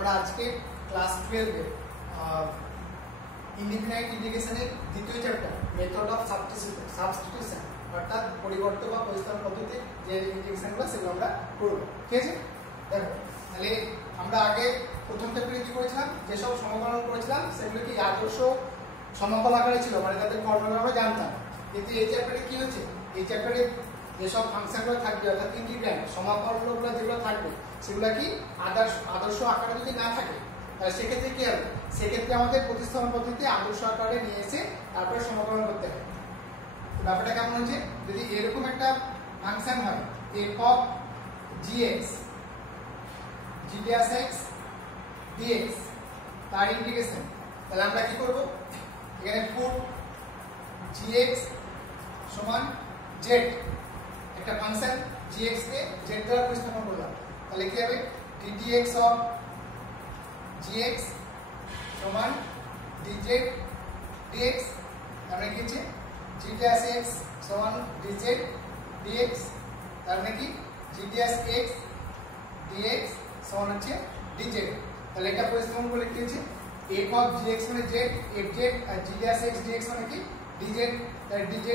আমরা আজকে ক্লাস 12 এ ইনডিফিনাইট ইন্টিগ্রেশনের দ্বিতীয় চ্যাপ্টার মেথড অফ সাবস্টিটিউশন অর্থাৎ পরিবর্তন বা প্রতিস্থাপন পদ্ধতি যে ইন্টিগ্রেশনগুলো সেগুলো আমরা করব। ঠিক আছে, দেখো তাহলে আমরা আগে প্রথম চ্যাপ্টারে কি করেছিলাম, যেসব সমকলন করেছিলাম সেগুলো কি আদর্শ সমকল আকারে ছিল, মানে তাদের ফর্মুলা আমরা জানতাম। কিন্তু এই চ্যাপ্টারে কি হচ্ছে, এই চ্যাপ্টারে যেসব ফাংশনগুলো থাকবে অর্থাৎ ইন্টিগ্র্যান্ড সমাকলনগুলো যেগুলো থাকবে সেগুলো কি আদর্শ আকারে যদি না থাকে তাহলে সেক্ষেত্রে কি হবে, সেক্ষেত্রে আমাদের প্রতিস্থাপন পদ্ধতিতে আদর্শ আকারে নিয়ে এসে তারপরে সমাকলন করতে হবে। ব্যাপারটা কেমন হচ্ছে, যদি এরকম একটা ফাংশন হয় f of gx g dash x dx তার ইন্টিগ্রেশন, তাহলে আমরা কি করব, এখানে পুট gx সমান z, একটা ফাংশন gx কে z দ্বারা প্রতিস্থাপন করলাম, তাহলে কি হবে ddx of gx সমান dz dx, আমরা কি হচ্ছে g dash x সমান dz dx, তার মানে কি g dash x dx সমান হচ্ছে dz। তাহলে এটা প্রতিস্থাপন করলে কি হচ্ছে f of gx মানে z, fz আর g dash x dx মানে কি dz, তাহলে dz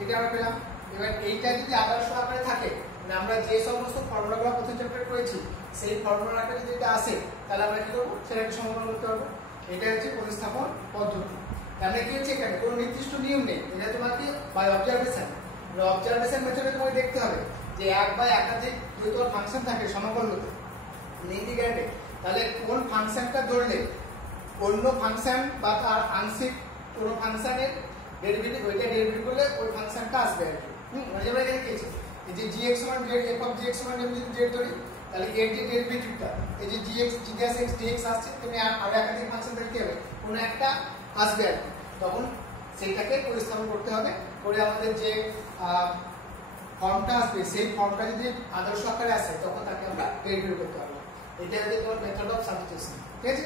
এটা আমরা পেলাম। এবার এইটা যদি আদর্শ আকারে থাকে, মানে আমরা যে সমস্ত ফর্মুলাগুলো প্রথম চ্যাপ্টারে করেছি সেই ফর্মুলা আকারে যদি এটা আসে তাহলে আমরা কি করব, সেটাকে সমাকলন করতে পারবো। এটা হচ্ছে প্রতিস্থাপন পদ্ধতি। তাহলে কি হচ্ছে, এখানে কোনো নির্দিষ্ট নিয়ম নেই, এটা তোমাকে বাই অবজারভেশন, অবজারভেশন মেথডে তোমাকে দেখতে হবে যে এক বা একাধিক যদি তোমার ফাংশন থাকে সমাকলনতে ইন্টিগ্র্যান্ডে, তাহলে কোন ফাংশনটা ধরলে অন্য ফাংশন বা তার আংশিক কোনো ফাংশনের ডেরিভেটিভ, ওইটা ডেরিভেটিভ করলে ওই ফাংশনটা আসবে আর কি। মানে যেমন এখানে কি আছে, এই যে gx সমান z, f of gx সমান যদি z ধরি তাহলে এর যে ডেরিভেটিভটা এই যে gx g dash x dx আসছে, তুমি আর একাধিক ফাংশন দেখতে হবে কোনো একটা আসবে আর কি, তখন সেইটাকে প্রতিস্থাপন করতে হবে, করে আমাদের যে ফর্মটা আসবে সেই ফর্মটা যদি আদর্শ আকারে আসে তখন তাকে আমরা ডেরিভেটিভ করতে পারবো। এটা হচ্ছে তোমার মেথড অফ সাবস্টিটিউশন। ঠিক আছে,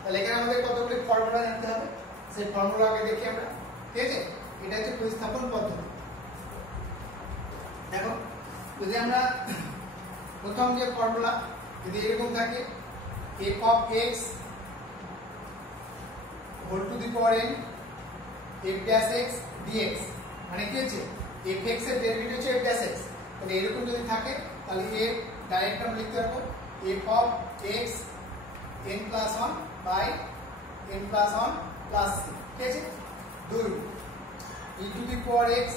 তাহলে এখানে আমাদের কতগুলি ফর্মুলা জানতে হবে, সেই ফর্মুলা আগে দেখি আমরা। ঠিক আছে, এটা হচ্ছে প্রতিস্থাপন পদ্ধতি। দেখো যদি আমরা প্রথম যে ফর্মুলা যদি এরকম থাকে f of x whole to the power n f dash x dx, মানে কি হচ্ছে fx এর ডেরিভেটিভ হচ্ছে f dash x, তাহলে এরকম যদি থাকে তাহলে এর ডাইরেক্ট আমরা লিখতে পারবো f of x n plus 1 by n plus 1 plus c। ঠিক আছে, 2 e to the power x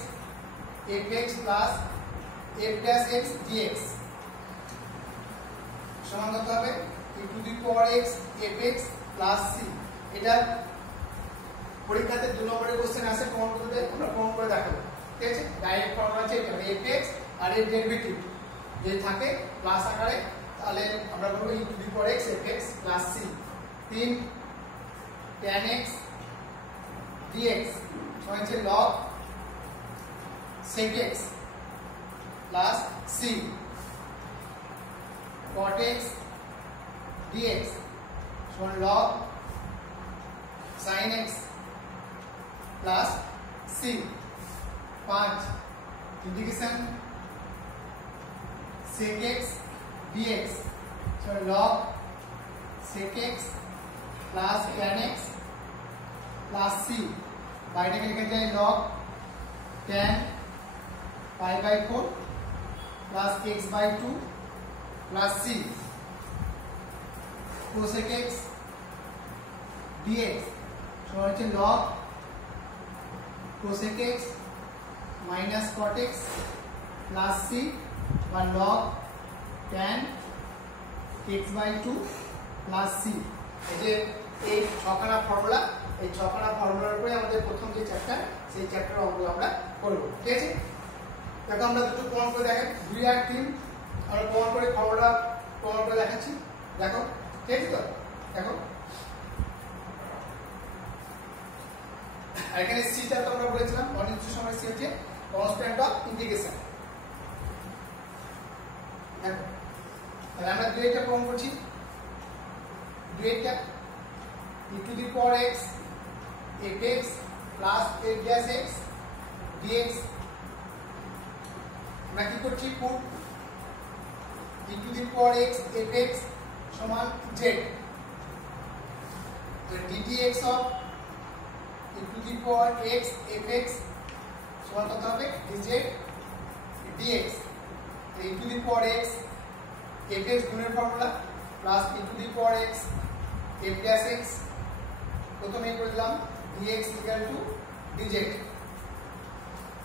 fx plus f dash x dx সমান কত হবে e to the power x fx plus c। এটা পরীক্ষাতে 2 নম্বরের কোশ্চেন আসে, প্রমাণ করতে আমরা প্রমাণ করে দেখাবো। ঠিক আছে, ডাইরেক্ট ফর্মুলা আছে এটা fx আর এর ডেরিভেটিভ যদি থাকে প্লাস আকারে তাহলে আমরা বলবো e to the power x fx plus c। 3 tan x dx সমান হচ্ছে log sec x plus c। cot x dx সমান log sin x plus c। 5 integration sec x dx সমান log sec x plus tan x plus c, বাইরে লিখে যায় log tan pi by 4 plus x by 2 plus c। cosec x dx সমান হচ্ছে log cosec x minus cot x plus c বা log tan x by 2 plus c। এই যে এই ছখানা formula, এই ছখানা ফর্মুলার উপরে আমাদের প্রথম যে চ্যাপ্টার সেই চ্যাপ্টার অঙ্কগুলো আমরা করব। ঠিক আছে, দেখো আমরা দুটো প্রমাণ করে দেখাই, 2 আর 3 আমরা প্রমাণ করে ফর্মুলা প্রমাণ করে দেখাচ্ছি। দেখো ঠিক আছে, তো দেখো আর এখানে সিটা তো আমরা বলেছিলাম অনির্দিষ্ট সময় সি হচ্ছে কনস্ট্যান্ট অফ ইন্টিগ্রেশন। দেখো তাহলে আমরা দুইটা প্রমাণ করছি, দুইটা e to the power x fx plus f dash x dx, আমরা কি করছি put e to the power x fx সমান z, ddx of e to the power x fx সমান কত হবে dz dx e to the power x fx গুণের formula plus e to the power x f dash x প্রথমে করে দিলাম dx equal to dz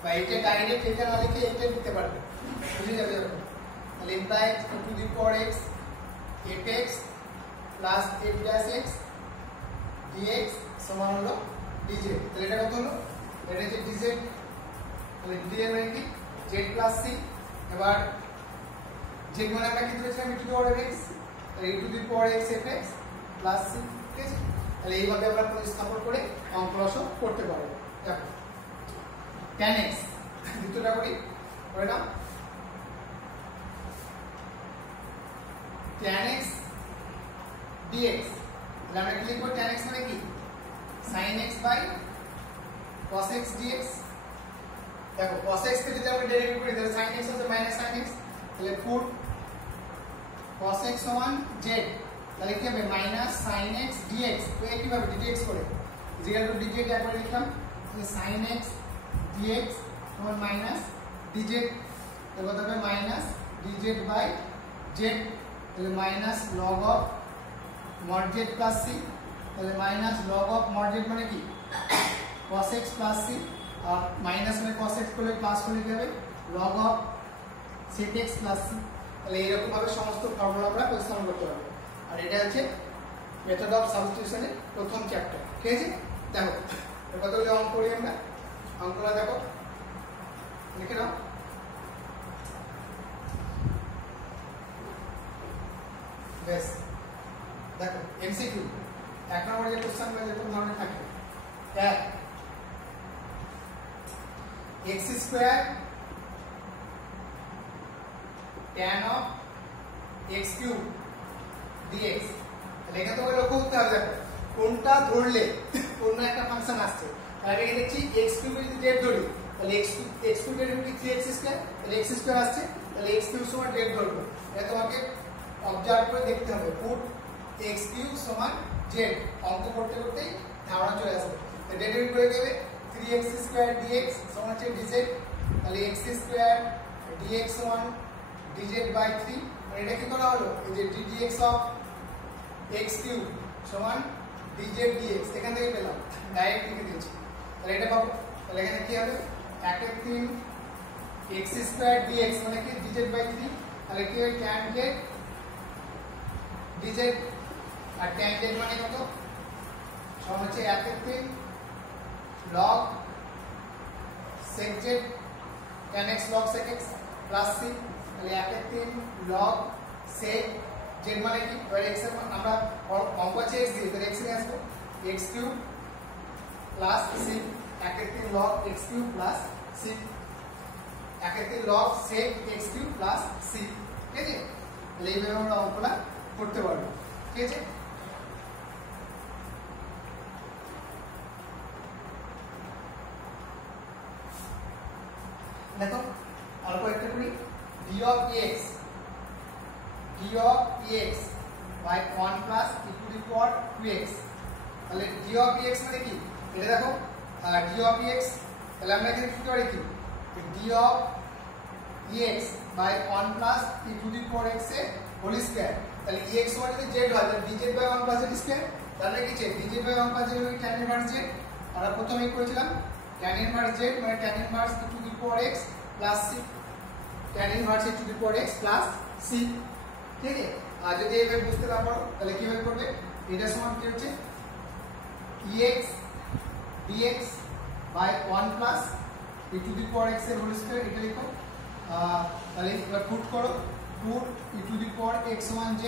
বা এটা direct এটা না লিখে এটা লিখতে পারবে বুঝে যাবে যখন তাহলে implies e to the power x fx plus f dash x dx সমান হলো dz তাহলে এটা কত হলো এটা হচ্ছে dz তাহলে dz মানে কি z plus c এবার z মানে আমরা কি ধরেছিলাম e to the power x তাহলে e to the power x fx plus c ঠিক আছে তাহলে এইভাবে আমরা প্রতিস্থাপন করে অঙ্কগুলো সব করতে পারবো দেখো tan x দ্বিতীয়টা করি করে নাও tan x dx তাহলে আমরা কি লিখব tan x মানে কি sin x by cos x dx দেখো cos x কে যদি আমরা ডেরিভেটিভ করি তাহলে sin x হচ্ছে minus sin x তাহলে পুট cos x সমান z তাহলে কি হবে minus sin x dx তো এই কিভাবে dx করে ইকুয়াল টু dz একবার লিখলাম তাহলে sin x dx সমান minus dz তাহলে কত হবে minus dz by z তাহলে minus log of mod z plus c তাহলে minus log of mod z মানে কি cos x plus c আর মাইনাস মানে cos x করলে প্লাস করলে কি হবে log of sec x plus c তাহলে এরকম ভাবে সমস্ত ফর্মুলা আমরা প্রতিস্থাপন করতে পারবো আর এটা হচ্ছে মেথড অফ সাবস্টিটিউশনের প্রথম চ্যাপ্টার ঠিক আছে দেখো কতগুলো অঙ্ক করি আমরা অঙ্কগুলো দেখো লিখে নাও বেশ দেখো এমসিকিউ এক নম্বরে যে কোশ্চেনগুলো যেরকম ধরনের থাকে এক x square tan of x cube dx তাহলে এটা তোমাকে লক্ষ্য করতে হবে দেখো কোনটা ধরলে কোন একটা ফাংশন আসছে তাহলে এখানে দেখছি x কিউব যদি z ধরি তাহলে x কিউব এর কি 3x স্কয়ার তাহলে x স্কয়ার আসছে তাহলে x কিউব সমান z ধরবো এটা তোমাকে অবজার্ভ করে দেখতে হবে পুট x কিউব সমান z অঙ্ক করতে করতেই ধারণা চলে আসবে তো ডেরিভেটিভ করে দেবে 3x স্কয়ার dx সমান হচ্ছে dz তাহলে x স্কয়ার dx সমান dz বাই 3 আর এটা কি করা হলো এই যে ddx অফ x কিউব সমান dz dx এখান থেকে পেলাম ডাইরেক্ট লিখে দিয়েছি তাহলে এটা পাবো তাহলে এখানে কি হবে 1 এর 3 x স্কয়ার dx মানে কি dz বাই 3 তাহলে কি হয় tan z dz আর tan z মানে কত সমান হচ্ছে 1 এর 3 log sec z tan x log sec x plus c তাহলে 1 এর 3 log sec z মানে কি আর x এর আমরা অঙ্ক আছে x দিয়ে তাহলে x এর আসবে x কিউব প্লাস c 1 এর 3 log x cube plus c 1 এর 3 log sec x cube plus c ঠিক আছে তাহলে এইভাবে আমরা অঙ্কটা করতে পারবো ঠিক আছে দেখো আর কয়েকটা করি d of x by 1 plus e to the power 2x তাহলে d of x মানে কি এটা দেখো d of x তাহলে আমরা এখানে কি করে কি d of x by 1 plus e to the power x এর হোল স্কয়ার তাহলে x মানে যদি z হয় তাহলে dz by 1 plus z square তাহলে কি আছে dz by 1 plus z মানে tan ইনভার্স z আমরা প্রথমেই করেছিলাম tan ইনভার্স z মানে tan inverse e to the power x plus c tan inverse e to the power x plus c ঠিক আছে আর যদি এইভাবে বুঝতে না পারো তাহলে কিভাবে করবে এটা সমান কি হচ্ছে ex dx by 1 plus e to the power x এর হোল স্কয়ার এটা লিখো তাহলে এবার পুট করো put e to the power x সমান z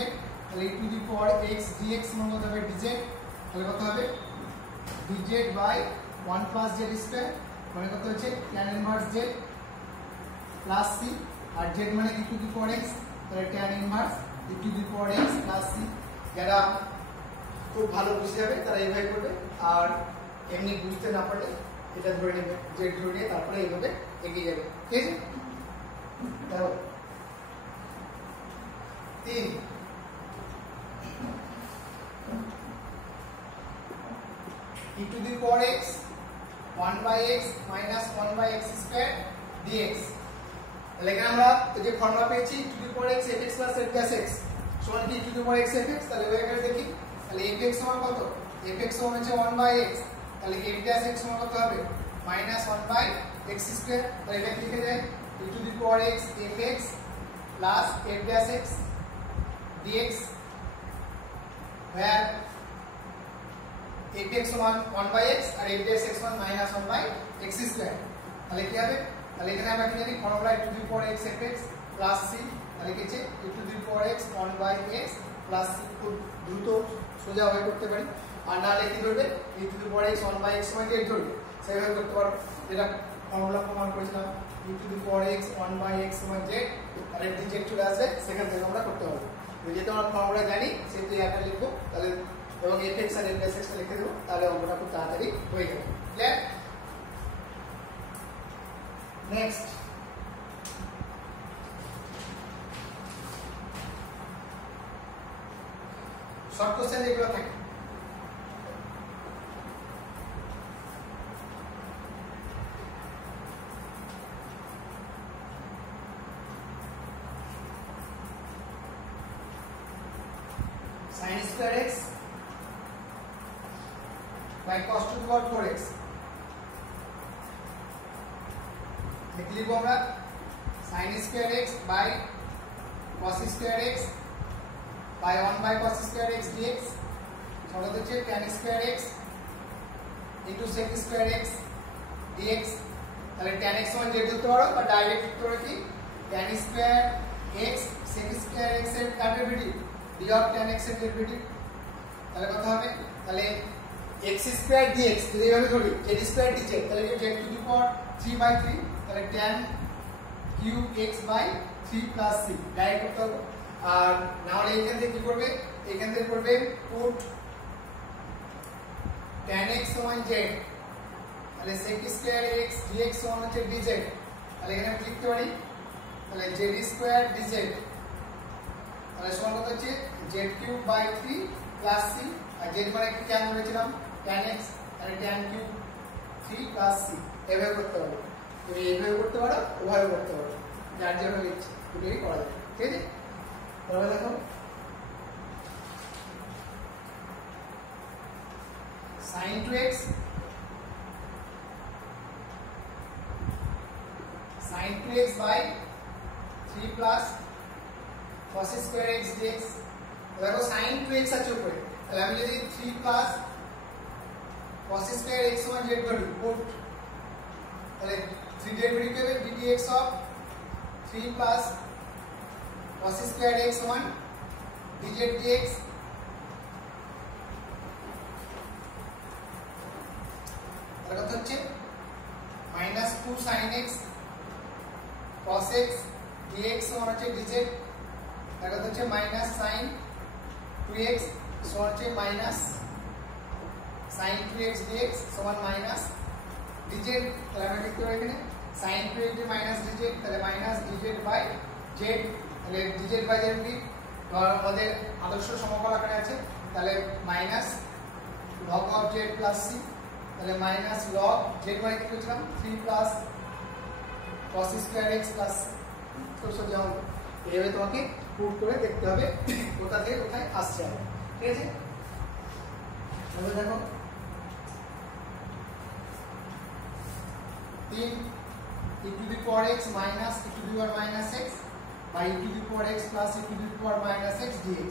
তাহলে e to the power x dx সমান কত হবে dz তাহলে কত হবে dz by 1 plus z square মানে কত হচ্ছে tan inverse z plus c আর z মানে e to the power x তাহলে tan inverse e to the power x plus c যারা খুব ভালো বুঝতে যাবে তারা এইভাবে করবে আর এমনি বুঝতে না পারলে এটা ধরে নেবে z ধরে নিয়ে তারপরে এইভাবে এগিয়ে যাবে ঠিক আছে দেখো 3 e to the power x 1 by x minus 1 by x square dx। তাহলে এখানে আমরা যে ফর্মুলা পেয়েছি e to the power x fx plus f plus x সমান কি e to the power x fx। তাহলে এবারে দেখি, তাহলে fx সমান কত, fx সমান হচ্ছে 1 by x, তাহলে f plus x সমান কত হবে minus 1 by x square। তাহলে এটা লিখে যায় e to the power x fx plus f plus x dx, where fx সমান 1 by x R f plus x সমান minus 1 by x square। তাহলে কি হবে, তাহলে এখানে আমরা কি জানি formula e to the power x fx plus c, তাহলে কি আছে e to the power x 1 by x plus c। খুব দ্রুত সোজা ভাবে করতে পারি, আর না লিখে ধরবে e to the power x 1 by x সমান z ধরবে, সেইভাবে করতে পারো। যেটা ফর্মুলা প্রমাণ করেছিলাম e to the power x 1 by x সমান z, আর এর dz চলে আসবে, সেখান থেকে আমরা করতে পারবো। যেহেতু আমরা ফর্মুলা জানি সেহেতু এটা লিখবো, তাহলে এবং fx আর f plus x লিখে দেবো, তাহলে অঙ্কটা খুব তাড়াতাড়ি হয়ে যাবে। ক্লিয়ার? নেক্সট শর্ট কোশ্চেন যেগুলো থাকে, sin square x by cos to the power 4x লিখব আমরা sin square x by cos square x by 1 by cos square x dx সমান হচ্ছে tan square x into sec square x dx। তাহলে tan x সমান z ধরতে পারো, বা direct লিখতে পারো কি tan square x sec square x এর derivative d of tan x এর ডেরিভেটিভ। তাহলে কত হবে, তাহলে x square dx যদি এভাবে ধরি z square dz, তাহলে z to the power 3 by 3, তাহলে tan cube x by 3 plus c direct করতে হবে। আর না হলে এখান থেকে কি করবে, এখান থেকে করবে পুট tan x সমান z, তাহলে sec square x dx সমান হচ্ছে dz। তাহলে এখানে আমি লিখতে পারি তাহলে z square dz, তাহলে সমান কত হচ্ছে z cube by 3 plus c, আর z মানে কি tan ধরেছিলাম tan x, তাহলে tan cube 3 plus c। এভাবে করতে পারো, তুমি এইভাবে করতে পারো, ওভাবে করতে পারো, যার যেভাবে ইচ্ছে দুটোই করা যায়। ঠিক আছে, তাহলে দেখো sin 2x sin 2x by 3 plus cos square x dx। দেখো sin 2x আছে উপরে, তাহলে আমি যদি 3 plus cos square x সমান z ধরি পুট, তাহলে 3 ডেরিভেটিভ হবে ddx of 3 plus cos square x সমান dz dx। তাহলে কত হচ্ছে minus 2 sin x cos x dx সমান হচ্ছে dz। তাহলে কত হচ্ছে minus sin 2x সমান হচ্ছে minus sin 2x dx সমান minus dz। তাহলে আমরা লিখতে পারি এখানে sin 2x দিয়ে minus dz, তাহলে minus dz by z, তাহলে dz by z কি আমাদের আদর্শ সমকল আকারে আছে, তাহলে minus log of z plus c, তাহলে minus log z মানে কি লিখলাম 3 plus cos square x plus তো সোজা হবে। এইভাবে তোমাকে প্রুভ করে দেখতে হবে কোথা থেকে কোথায় আসছে। ঠিক আছে, তাহলে দেখো 3 e to the power x minus e to the power minus x by e to the power x plus e to the power minus x dx।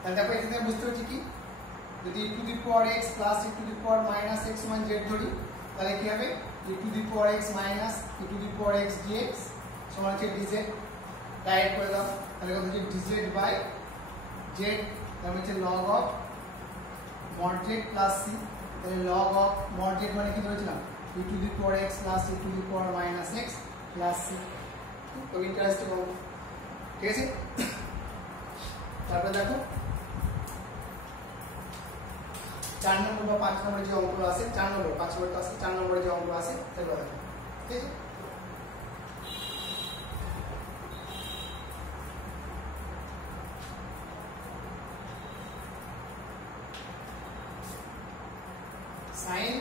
তাহলে দেখো এখানে বুঝতে হচ্ছে কি, যদি e to the power x plus e to the power minus x সমান z ধরি, তাহলে কি হবে e to the power x minus e to the power x dx সমান হচ্ছে dz। ডাইরেক্ট করে দাও, তাহলে কত হচ্ছে dz by z, তাহলে হচ্ছে log of mod z plus c, তাহলে log of mod z মানে কি ধরেছিলাম e to the power x plus e to the power minus x plus c। তো ইন্টারেস্টিং অঙ্ক। ঠিক আছে, তারপরে দেখো 4 নম্বর বা 5 নম্বরে যে অঙ্কগুলো আছে, 4 নম্বর 5 নম্বর তো আছে, 4 নম্বরে যে অঙ্কগুলো আছে সেগুলো দেখো। ঠিক আছে, sin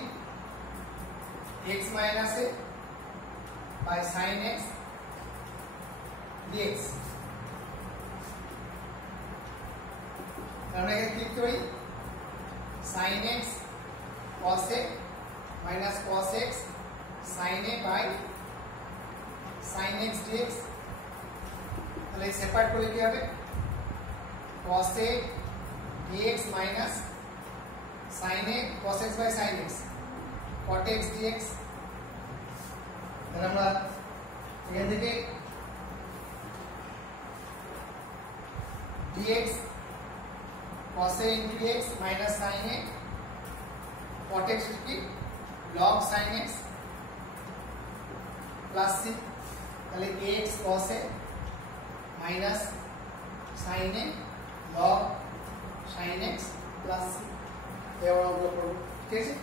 minus a by sin x dx আমরা এখানে কি করি sin x cos a minus cos x sin a by sin x dx তাহলে সেপারেট করে কি হবে cos a dx minus sin a cos x by sin x cot x dx তাহলে আমরা এখান থেকে dx cos a into x minus sin a cot x কি log sin x plus c তাহলে ax cos a minus sin a log sin x plus c এবার আমরা করব ঠিক আছে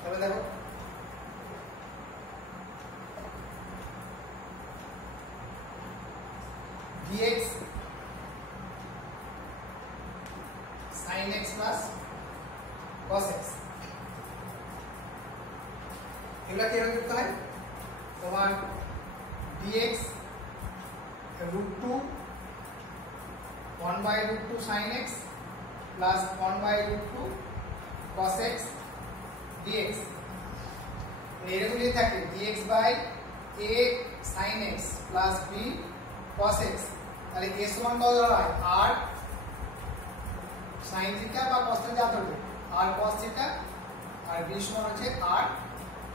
তাহলে দেখো dx sin x plus cos x এগুলা কি করতে হয় তোমার dx √2 1/√2 sin x plus 1/√2 cos x dx এরকম যদি থাকে dx by a sin x plus b cos x তাহলে a সমান কত হয় r sin থিটা বা cos থিটা যা ধরবে r cos থিটা আর b সমান হচ্ছে r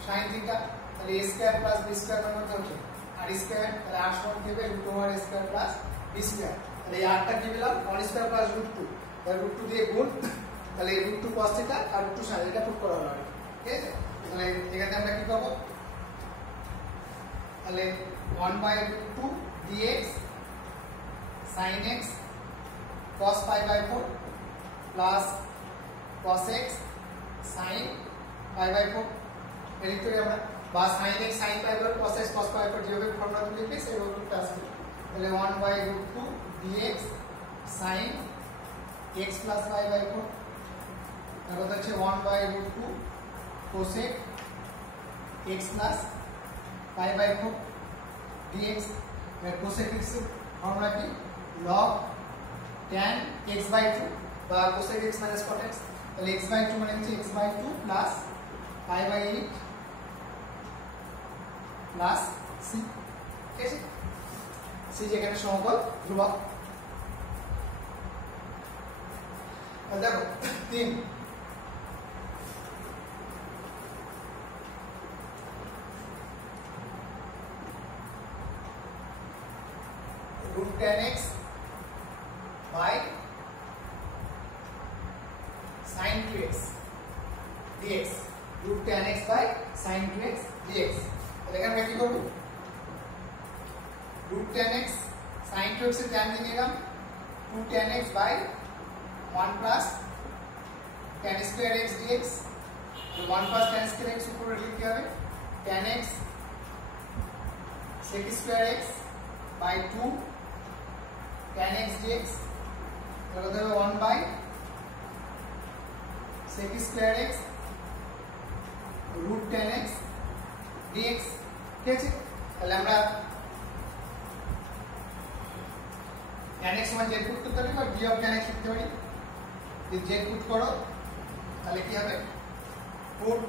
sin থিটা তাহলে a square plus b square মানে কত হচ্ছে r স্কয়ার তাহলে r সমান কি হবে √2 r square plus b square তাহলে এই r টা কি পেলাম 1 স্কয়ার প্লাস √2 তাহলে √2 দিয়ে গুণ তাহলে √2 cos থিটা আর √2 sin এটা পুট করা হলো ঠিক আছে তাহলে এখানে আমরা কি পাবো তাহলে 1/√2 dx sin x cos pi/4 plus cos x sin pi/4 এর ভিতরে আমরা বা sin x sin pi/4 cos x cos pi/4 যেভাবে ফর্মুলা তুলে লিখে সেভাবে ক্লাস করি তাহলে 1/√2 dx sin x plus pi/4 তারপর হচ্ছে 1/√2 cosec x plus pi/4 dx এর cosec x ফর্মুলা কি log tan x/2 বা cosec x minus cot x তাহলে x/2 মানে হচ্ছে x/2 plus pi/8 plus c ঠিক আছে c যেখানে সমকল ধ্রুবক দেখো 3 root tan x by sin 2x dx root tan x by sin 2x dx তাহলে এখানে আমরা কি করব root tan x sin 2x এর tan নিয়ে নিলাম 2 tan x by 1 plus tan square x dx তো 1 plus tan square x উপরে লিখতে হবে tan x sec square x by 2 tan x dx তাহলে হবে 1 by sec square x root tan x dx ঠিক আছে তাহলে আমরা tan x সমান z পুট করতে পারি বা d of tan x লিখতে পারি যদি z পুট করো তাহলে কি হবে পুট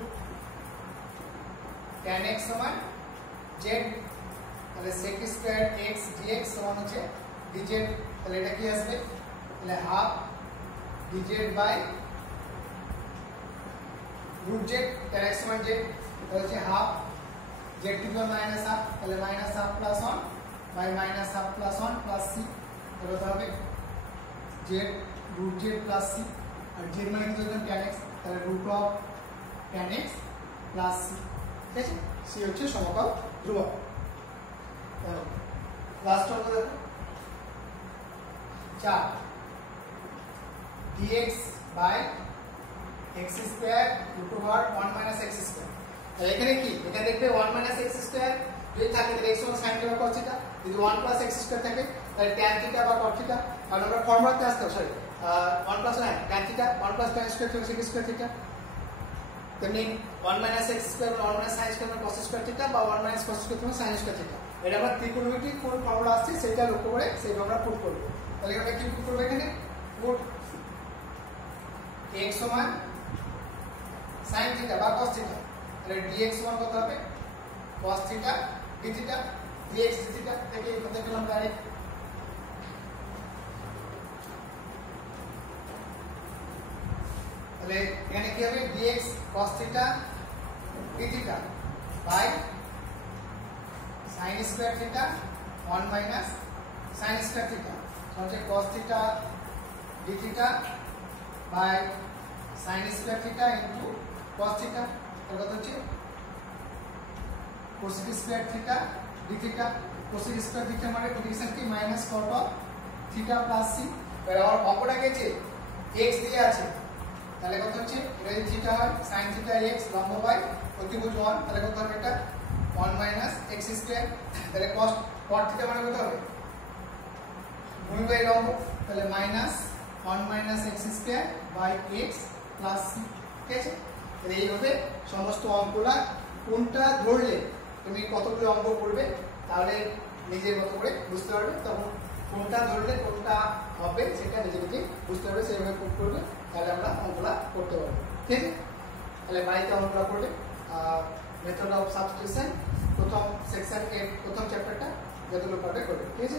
tan x সমান z তাহলে sec square x dx সমান হচ্ছে dz তাহলে এটা কি আসবে তাহলে half dz by root z tan x সমান z তাহলে হচ্ছে half z to the minus half তাহলে minus half plus 1 by minus half plus 1 plus c তাহলে হবে z root z plus c আর z মানে কি হচ্ছে tan x তাহলে root of tan x plus c ঠিক আছে c হচ্ছে সমকল ধ্রুবক লাস্ট অঙ্ক দেখো 4 dx by x square √ 1 - x square. তাহলে এখানে কি, এটা দেখবে 1 - x স্কয়ার যদি থাকে তাহলে x সমান sin θ cos θ, যদি 1 + x স্কয়ার থাকে তাহলে tan θ বা cos θ। কারণ আমরা ফর্মুলাতে আসতে হবে, সরি 1 + tan θ 1 + tan স্কয়ার থেকে sec স্কয়ার θ, তেমনি 1 - x square 1 - sin square cos square θ বা 1 - cos স্কয়ার sin স্কয়ার θ। এটা আমরা ত্রিকোণমিতিক কোন ফর্মুলা আসছে সেটা লক্ষ্য করে সেইভাবে আমরা পুট করব। তাহলে আমরা কি পুট করব, এখানে পুট x সমান sin θ বা cos θ, তাহলে dx সমান কত হবে cos θ dθ, dx dθ থেকে এই কথা পেলাম ডাইরেক্ট। তাহলে এখানে কি হবে dx cos θ dθ by sin square θ 1 - sin square θ হচ্ছে cos θ dθ by sin square θ into cos θ, এর কত হচ্ছে cosec square θ dθ। cosec square θ মানে কোটিশন কি minus cot of θ plus c। এবার আমার অঙ্কটা গেছে x দিয়ে আছে, তাহলে কত হচ্ছে এটা যদি θ হয় sin θ x লম্ব বাই অতিভুজ 1, তাহলে কত হবে এটা 1 - x স্কয়ার। তাহলে cos θ মানে কত হবে গুণ বাই লম্ব, তাহলে -1 - x square by x plus c। ঠিক আছে, তাহলে এইভাবে সমস্ত অঙ্কগুলা কোনটা ধরলে তুমি কতগুলো অঙ্ক করবে তাহলে নিজের মতো করে বুঝতে পারবে, তখন কোনটা ধরলে কোনটা হবে সেটা নিজে নিজে বুঝতে পারবে, সেইভাবে পুট করবে, তাহলে আমরা অঙ্কগুলা করতে পারবো। ঠিক আছে, তাহলে বাড়িতে অঙ্কগুলা করবে। মেথড অফ সাবস্টিটিউশন প্রথম সেকশন এর প্রথম চ্যাপ্টারটা যতগুলো পারবে করবে। ঠিক আছে।